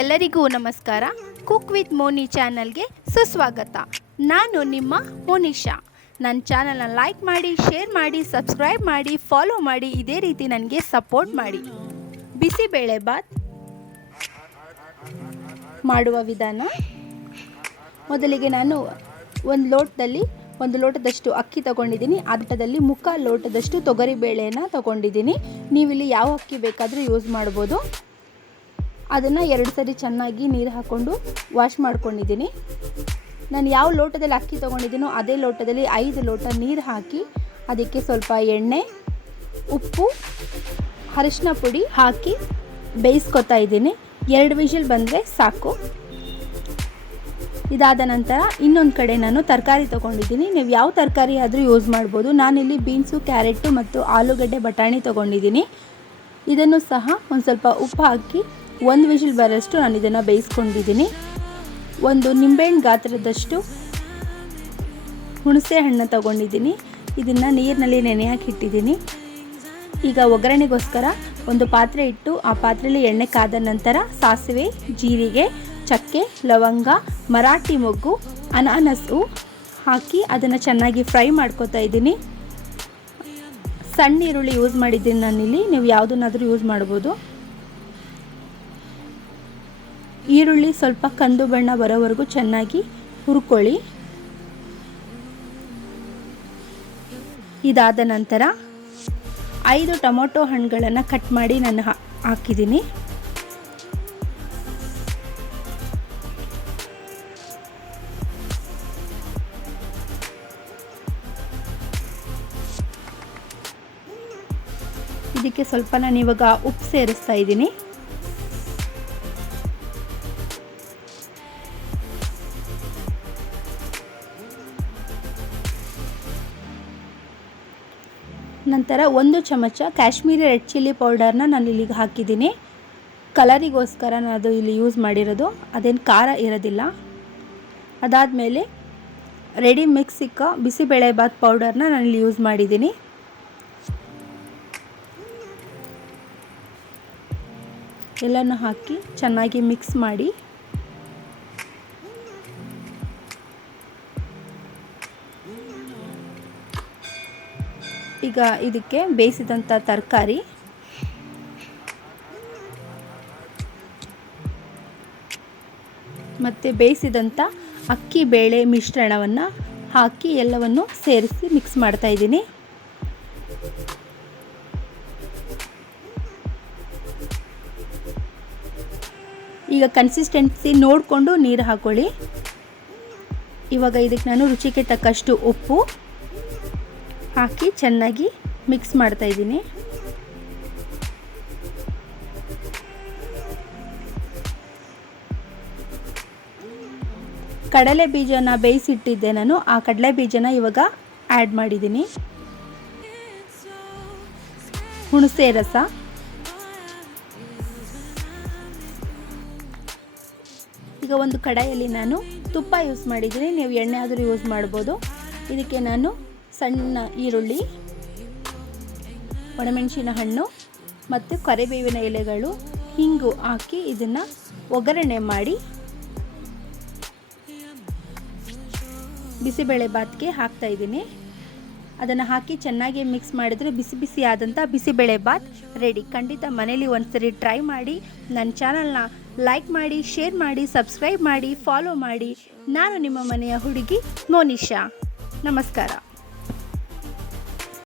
ಎಲ್ಲರಿಗೂ ನಮಸ್ಕಾರ. Cook with Moni ಚಾನಲ್ಗೆ ಸುಸ್ವಾಗತ. ನಾನು ನಿಮ್ಮ ಮೋನಿಶಾ. ನನ್ನ ಚಾನಲ್ನ ಲೈಕ್ ಮಾಡಿ, ಶೇರ್ ಮಾಡಿ, ಸಬ್ಸ್ಕ್ರೈಬ್ ಮಾಡಿ, ಫಾಲೋ ಮಾಡಿ. ಇದೇ ರೀತಿ ನನಗೆ ಸಪೋರ್ಟ್ ಮಾಡಿ. ಬಿಸಿಬೇಳೆ ಬಾತ್ ಮಾಡುವ ವಿಧಾನ. ಮೊದಲಿಗೆ ನಾನು ಒಂದು ಲೋಟದಷ್ಟು ಅಕ್ಕಿ ತಗೊಂಡಿದ್ದೀನಿ. ಅದರಲ್ಲಿ ಮುಕ್ಕಾಲು ಲೋಟದಷ್ಟು ತೊಗರಿಬೇಳೆಯನ್ನು ತಗೊಂಡಿದ್ದೀನಿ. ನೀವಿಲ್ಲಿ ಯಾವ ಅಕ್ಕಿ ಬೇಕಾದರೂ ಯೂಸ್ ಮಾಡ್ಬೋದು. ಅದನ್ನು 2 ಸರಿ ಚೆನ್ನಾಗಿ ನೀರು ಹಾಕ್ಕೊಂಡು ವಾಶ್ ಮಾಡ್ಕೊಂಡಿದ್ದೀನಿ. ನಾನು ಯಾವ ಲೋಟದಲ್ಲಿ ಅಕ್ಕಿ ತೊಗೊಂಡಿದ್ದೀನೋ ಅದೇ ಲೋಟದಲ್ಲಿ 5 ಲೋಟ ನೀರು ಹಾಕಿ ಅದಕ್ಕೆ ಸ್ವಲ್ಪ ಎಣ್ಣೆ, ಉಪ್ಪು, ಅರಿಶಿನ ಪುಡಿ ಹಾಕಿ ಬೇಯಿಸ್ಕೊತಾ ಇದ್ದೀನಿ. 2 ವಿಷಲ್ ಬಂದರೆ ಸಾಕು. ಇದಾದ ನಂತರ ಇನ್ನೊಂದು ಕಡೆ ನಾನು ತರಕಾರಿ ತೊಗೊಂಡಿದ್ದೀನಿ. ನೀವು ಯಾವ ತರಕಾರಿ ಆದರೂ ಯೂಸ್ ಮಾಡ್ಬೋದು. ನಾನಿಲ್ಲಿ ಬೀನ್ಸು, ಕ್ಯಾರೆಟು ಮತ್ತು ಆಲೂಗಡ್ಡೆ, ಬಟಾಣಿ ತೊಗೊಂಡಿದ್ದೀನಿ. ಇದನ್ನು ಸಹ ಒಂದು ಸ್ವಲ್ಪ ಉಪ್ಪು ಹಾಕಿ 1 ವಿಷಲ್ ಬರೋಷ್ಟು ನಾನು ಇದನ್ನು ಬೇಯಿಸ್ಕೊಂಡಿದ್ದೀನಿ. ಒಂದು ನಿಂಬೆಹಣ್ಣು ಗಾತ್ರದಷ್ಟು ಹುಣಸೆ ಹಣ್ಣು ತೊಗೊಂಡಿದ್ದೀನಿ. ಇದನ್ನು ನೀರಿನಲ್ಲಿ ನೆನೆಯಾಗಿ ಇಟ್ಟಿದ್ದೀನಿ. ಈಗ ಒಗ್ಗರಣೆಗೋಸ್ಕರ ಒಂದು ಪಾತ್ರೆ ಇಟ್ಟು ಆ ಪಾತ್ರೆಯಲ್ಲಿ ಎಣ್ಣೆ ಕಾದ ನಂತರ ಸಾಸಿವೆ, ಜೀರಿಗೆ, ಚಕ್ಕೆ, ಲವಂಗ, ಮರಾಠಿ ಮೊಗ್ಗು, ಅನಾನಸು ಹಾಕಿ ಅದನ್ನು ಚೆನ್ನಾಗಿ ಫ್ರೈ ಮಾಡ್ಕೊತಾ ಇದ್ದೀನಿ. ಸಣ್ಣ ಈರುಳ್ಳಿ ಯೂಸ್ ಮಾಡಿದ್ದೀನಿ ನಾನಿಲ್ಲಿ. ನೀವು ಯಾವುದನ್ನಾದರೂ ಯೂಸ್ ಮಾಡ್ಬೋದು. ಈರುಳ್ಳಿ ಸ್ವಲ್ಪ ಕಂದು ಬಣ್ಣ ಬರೋವರೆಗೂ ಚೆನ್ನಾಗಿ ಹುರ್ಕೊಳ್ಳಿ. ಇದಾದ ನಂತರ 5 ಟೊಮೊಟೊ ಹಣ್ಣುಗಳನ್ನು ಕಟ್ ಮಾಡಿ ನಾನು ಹಾಕಿದ್ದೀನಿ. ಇದಕ್ಕೆ ಸ್ವಲ್ಪ ನಾನು ಇವಾಗ ಉಪ್ಪು ಸೇರಿಸ್ತಾ ಇದ್ದೀನಿ. ನಂತರ 1 ಚಮಚ ಕಾಶ್ಮೀರಿ ರೆಡ್ ಚಿಲ್ಲಿ ಪೌಡರ್ನ ನಾನು ಇಲ್ಲಿಗೆ ಹಾಕಿದ್ದೀನಿ. ಕಲರಿಗೋಸ್ಕರ ನಾನು ಅದು ಇಲ್ಲಿ ಯೂಸ್ ಮಾಡಿರೋದು. ಅದೇನು ಖಾರ ಇರೋದಿಲ್ಲ. ಅದಾದಮೇಲೆ ರೆಡಿ ಮಿಕ್ಸ್ ಸಿಕ್ಕ ಬಿಸಿಬೇಳೆ ಬಾತ್ ಪೌಡರ್ನ ನಾನು ಇಲ್ಲಿ ಯೂಸ್ ಮಾಡಿದ್ದೀನಿ. ಎಲ್ಲನೂ ಹಾಕಿ ಚೆನ್ನಾಗಿ ಮಿಕ್ಸ್ ಮಾಡಿ ಈಗ ಇದಕ್ಕೆ ಬೇಯಿಸಿದಂಥ ತರಕಾರಿ ಮತ್ತು ಬೇಯಿಸಿದಂಥ ಅಕ್ಕಿ ಬೇಳೆ ಮಿಶ್ರಣವನ್ನು ಹಾಕಿ ಎಲ್ಲವನ್ನು ಸೇರಿಸಿ ಮಿಕ್ಸ್ ಮಾಡ್ತಾ ಇದ್ದೀನಿ. ಈಗ ಕನ್ಸಿಸ್ಟೆನ್ಸಿ ನೋಡಿಕೊಂಡು ನೀರು ಹಾಕ್ಕೊಳ್ಳಿ. ಇವಾಗ ಇದಕ್ಕೆ ನಾನು ರುಚಿಗೆ ತಕ್ಕಷ್ಟು ಉಪ್ಪು ಹಾಕಿ ಚೆನ್ನಾಗಿ ಮಿಕ್ಸ್ ಮಾಡ್ತಾ ಇದ್ದೀನಿ. ಕಡಲೆ ಬೀಜನ ಬೇಯಿಸಿಟ್ಟಿದ್ದೆ ನಾನು. ಆ ಕಡಲೆ ಬೀಜನ ಇವಾಗ ಆ್ಯಡ್ ಮಾಡಿದ್ದೀನಿ. ಹುಣಸೆ ರಸ, ಈಗ ಒಂದು ಕಡಾಯಲ್ಲಿ ನಾನು ತುಪ್ಪ ಯೂಸ್ ಮಾಡಿದ್ದೀನಿ. ನೀವು ಎಣ್ಣೆ ಆದರೂ ಯೂಸ್ ಮಾಡ್ಬೋದು. ಇದಕ್ಕೆ ನಾನು ಸಣ್ಣ ಈರುಳ್ಳಿ, ಒಣಮೆಣಸಿನ ಹಣ್ಣು ಮತ್ತು ಕರಿಬೇವಿನ ಎಲೆಗಳು, ಹಿಂಗು ಹಾಕಿ ಇದನ್ನು ಒಗ್ಗರಣೆ ಮಾಡಿ ಬಿಸಿಬೇಳೆ ಬಾತ್ಗೆ ಹಾಕ್ತಾ ಇದ್ದೀನಿ. ಅದನ್ನು ಹಾಕಿ ಚೆನ್ನಾಗಿ ಮಿಕ್ಸ್ ಮಾಡಿದರೆ ಬಿಸಿ ಬಿಸಿ ಆದಂಥ ಬಿಸಿಬೇಳೆ ಬಾತ್ ರೆಡಿ. ಖಂಡಿತ ಮನೇಲಿ ಒಂದ್ಸರಿ ಟ್ರೈ ಮಾಡಿ. ನನ್ನ ಚಾನಲ್ನ ಲೈಕ್ ಮಾಡಿ, ಶೇರ್ ಮಾಡಿ, ಸಬ್ಸ್ಕ್ರೈಬ್ ಮಾಡಿ, ಫಾಲೋ ಮಾಡಿ. ನಾನು ನಿಮ್ಮ ಮನೆಯ ಹುಡುಗಿ ಮೋನಿಶಾ. ನಮಸ್ಕಾರ.